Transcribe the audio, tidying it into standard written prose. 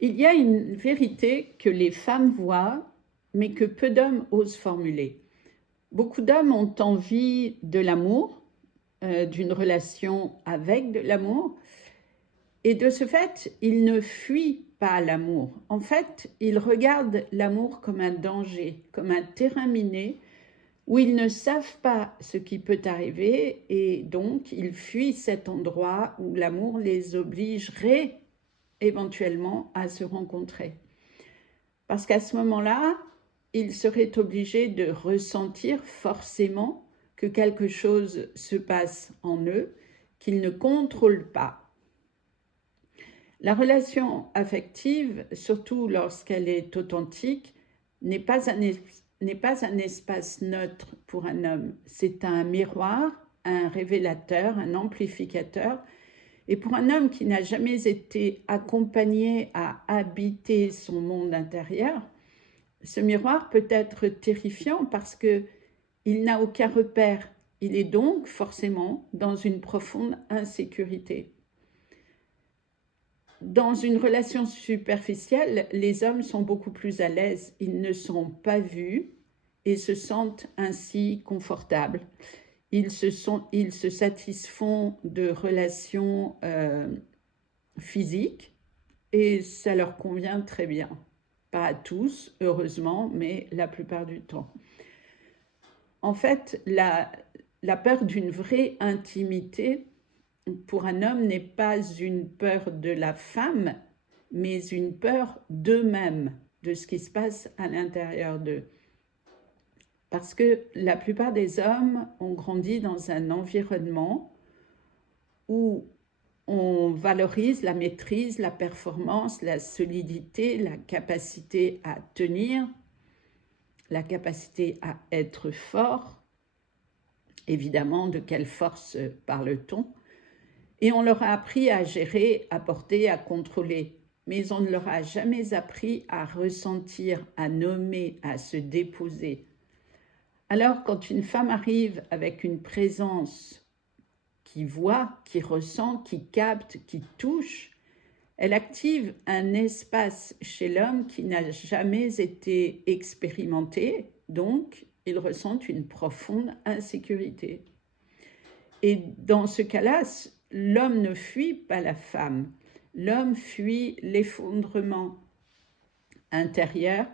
Il y a une vérité que les femmes voient, mais que peu d'hommes osent formuler. Beaucoup d'hommes ont envie de l'amour, d'une relation avec de l'amour, et de ce fait, ils ne fuient pas l'amour. En fait, ils regardent l'amour comme un danger, comme un terrain miné où ils ne savent pas ce qui peut arriver et donc ils fuient cet endroit où l'amour les obligerait éventuellement à se rencontrer. Parce qu'à ce moment-là, ils seraient obligés de ressentir forcément que quelque chose se passe en eux qu'ils ne contrôlent pas. La relation affective, surtout lorsqu'elle est authentique, n'est pas un espace neutre pour un homme. C'est un miroir, un révélateur, un amplificateur. Et pour un homme qui n'a jamais été accompagné à habiter son monde intérieur, ce miroir peut être terrifiant parce qu'il n'a aucun repère. Il est donc forcément dans une profonde insécurité. Dans une relation superficielle, les hommes sont beaucoup plus à l'aise. Ils ne sont pas vus et se sentent ainsi confortables. Ils se satisfont de relations physiques et ça leur convient très bien. Pas à tous, heureusement, mais la plupart du temps. En fait, la peur d'une vraie intimité pour un homme n'est pas une peur de la femme, mais une peur d'eux-mêmes, de ce qui se passe à l'intérieur d'eux. Parce que la plupart des hommes ont grandi dans un environnement où on valorise la maîtrise, la performance, la solidité, la capacité à tenir, la capacité à être fort. Évidemment, de quelle force parle-t-on? Et on leur a appris à gérer, à porter, à contrôler. Mais on ne leur a jamais appris à ressentir, à nommer, à se déposer. Alors, quand une femme arrive avec une présence qui voit, qui ressent, qui capte, qui touche, elle active un espace chez l'homme qui n'a jamais été expérimenté, donc il ressent une profonde insécurité. Et dans ce cas-là, l'homme ne fuit pas la femme, l'homme fuit l'effondrement intérieur